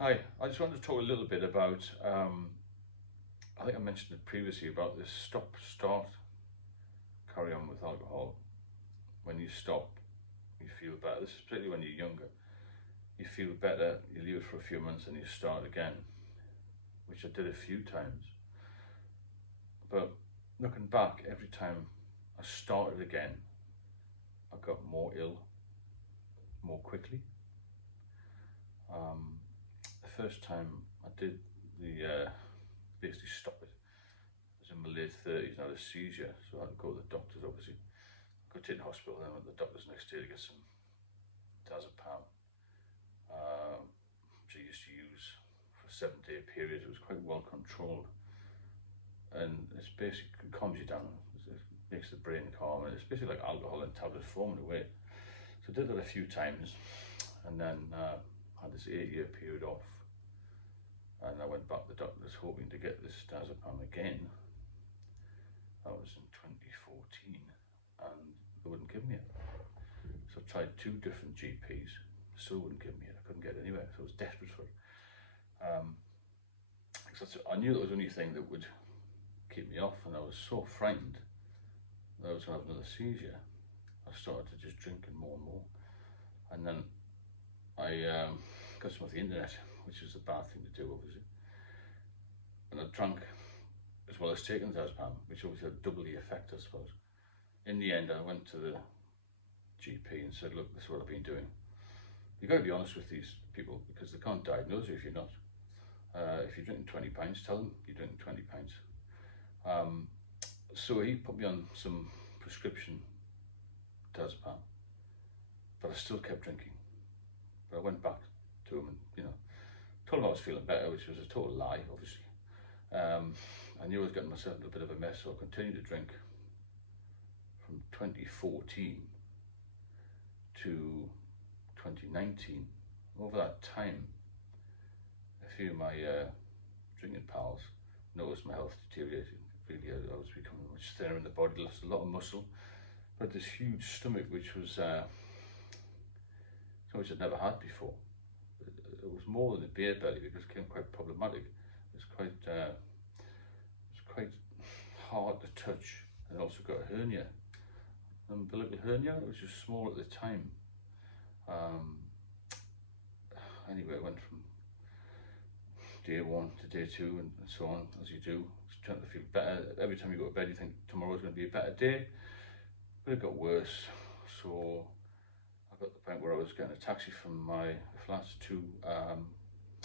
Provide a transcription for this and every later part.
Hi, I just wanted to talk a little bit about, I think I mentioned it previously, about this stop, start, carry on with alcohol. When you stop, you feel better. This is particularly when you're younger. You feel better, you leave it for a few months and you start again, which I did a few times. But looking back, every time I started again, I got more ill more quickly. The first time I did basically stop it, I was in my late 30s and I had a seizure, so I had to go to the doctors obviously. I got taken to hospital, then I went to the doctors next day to get some diazepam, which I used to use for a 7-day period. It was quite well controlled, and it's basically, it calms you down, it makes the brain calm, and it's basically like alcohol in tablet form in a way. So I did that a few times, and then had this 8-year period off, and I went back to the doctors hoping to get this diazepam again. That was in 2014, and they wouldn't give me it. So I tried 2 different GPs, still wouldn't give me it. I couldn't get it anywhere, so I was desperate for it. I knew that was the only thing that would keep me off, and I was so frightened that I was going to have another seizure. I started to just drinking more and more, and then I got some of the internet, which is a bad thing to do obviously, and I drank as well as taking diazepam, which obviously had double the effect, I suppose. In the end, I went to the GP and said, look, this is what I've been doing. You've got to be honest with these people, because they can't diagnose you if you're not. If you're drinking 20 pints, tell them you're drinking 20 pints. So he put me on some prescription diazepam, but I still kept drinking. But I went back to him and, told him I was feeling better, which was a total lie, obviously. I knew I was getting myself into a bit of a mess, so I continued to drink from 2014 to 2019. Over that time, a few of my drinking pals noticed my health deteriorating. Really, I was becoming much thinner in the body, lost a lot of muscle, but this huge stomach, which was something I'd never had before. It was more than a beer belly, because it became quite problematic. It was quite hard to touch, and also got a hernia, an umbilical hernia. It was just small at the time. Anyway, it went from day 1 to day 2 and so on, as you do, trying to feel better. Every time you go to bed, you think tomorrow's going to be a better day, but it got worse. So I got to the point where I was getting a taxi from my flat to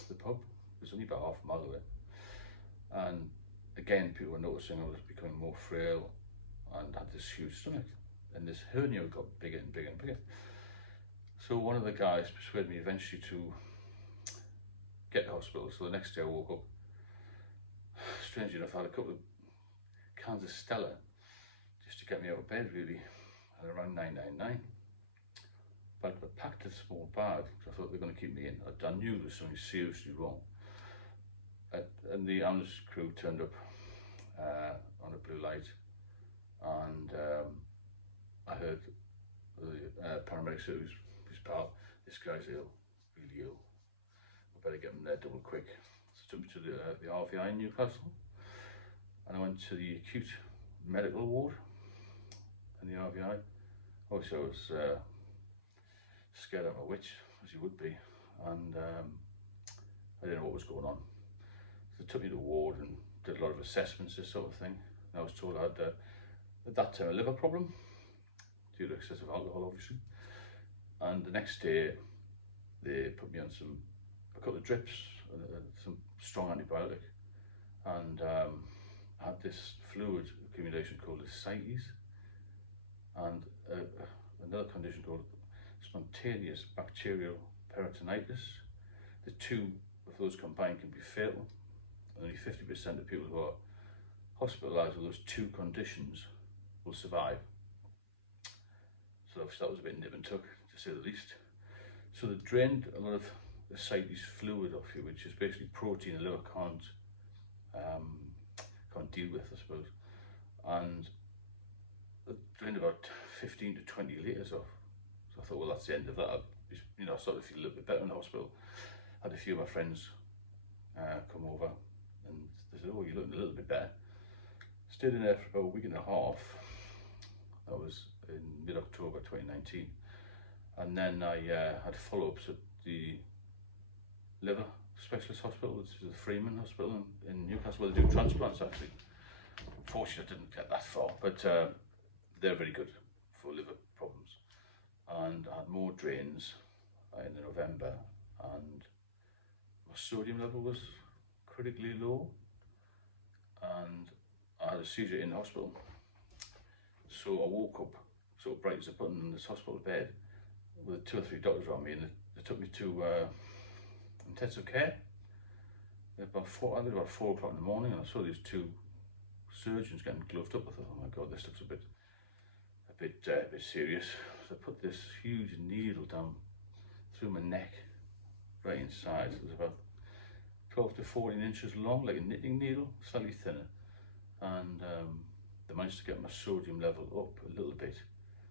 the pub. It was only about half a mile away, and again, people were noticing I was becoming more frail and had this huge stomach, and this hernia got bigger and bigger and bigger. So one of the guys persuaded me eventually to get to hospital. So the next day I woke up, strangely enough, I had a couple of cans of Stella just to get me out of bed, really, at around 9:99. But I packed a small bag, because I thought they were going to keep me in. I knew there was something seriously wrong. And the ambulance crew turned up on a blue light, and I heard the paramedics say, who's pal, this guy's ill, really ill. We better get him there double quick. So took me to the RVI in Newcastle, and I went to the acute medical ward in the RVI. Obviously I was scared out of my wits, as you would be, and I didn't know what was going on. So they took me to the ward and did a lot of assessments, this sort of thing. And I was told I had, at that time, a liver problem due to excessive alcohol, obviously. And the next day, they put me on a couple of drips, some strong antibiotic, and I had this fluid accumulation called ascites, and another condition called spontaneous bacterial peritonitis. The 2 of those combined can be fatal. Only 50% of people who are hospitalised with those 2 conditions will survive. So that was a bit nip and tuck, to say the least. So they drained a lot of ascites fluid off you, which is basically protein the liver can't deal with, I suppose. And they drained about 15 to 20 litres off. So I thought, well, that's the end of that. I started to feel a little bit better in the hospital. Had a few of my friends come over, and they said, "Oh, you're looking a little bit better." Stayed in there for about a week and a half. That was in mid-October 2019. And then I had follow-ups at the liver specialist hospital, which is the Freeman Hospital in Newcastle, where they do transplants actually. Unfortunately, I didn't get that far, but they're very good for liver problems. And I had more drains in November, and my sodium level was critically low, and I had a seizure in hospital. So I woke up sort of bright as a button in this hospital bed with 2 or 3 doctors around me, and they took me to intensive care. About 4 o'clock in the morning, and I saw these 2 surgeons getting gloved up. I thought, oh my God, this looks a bit serious. So I put this huge needle down through my neck, right inside. It was about 12 to 14 inches long, like a knitting needle, slightly thinner. And they managed to get my sodium level up a little bit,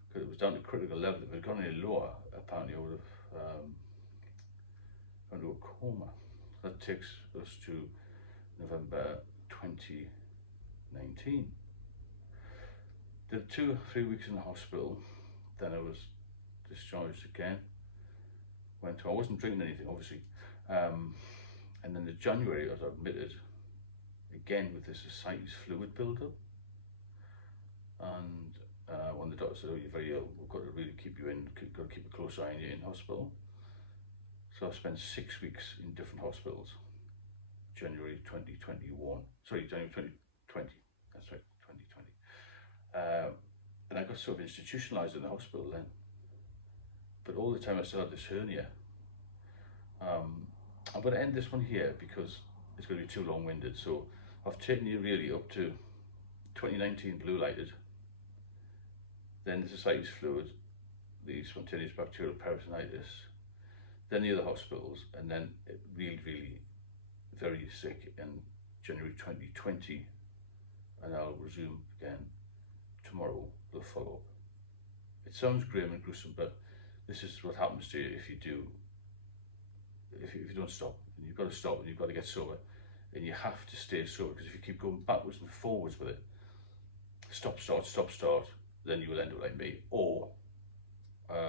because it was down to critical level. If it had gone any lower, apparently I would have gone into a coma. That takes us to November 2019. Did 2 or 3 weeks in the hospital, then I was discharged again. I wasn't drinking anything, obviously. And then in January, I was admitted again with this ascites fluid buildup. And when the doctor said, "Oh, you're very ill, we've got to really keep you in, got to keep a close eye on you in hospital." So I spent 6 weeks in different hospitals. January 2021, sorry, January 2020, that's right, 2020. And I got sort of institutionalized in the hospital then. But all the time I still had this hernia. I'm going to end this one here because it's going to be too long-winded. So I've taken you really up to 2019 blue lighted, then the ascites fluid, the spontaneous bacterial peritonitis, then the other hospitals, and then really very sick in January 2020, and I'll resume again tomorrow with a follow-up. It sounds grim and gruesome, but this is what happens to you if you don't stop. And you've got to stop, and you've got to get sober, and you have to stay sober, because if you keep going backwards and forwards with it, stop, start, then you will end up like me, or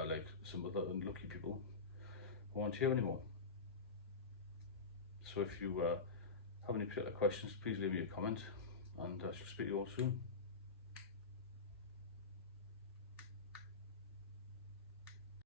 like some other unlucky people who aren't here anymore. So if you have any particular questions, please leave me a comment, and I shall speak to you all soon.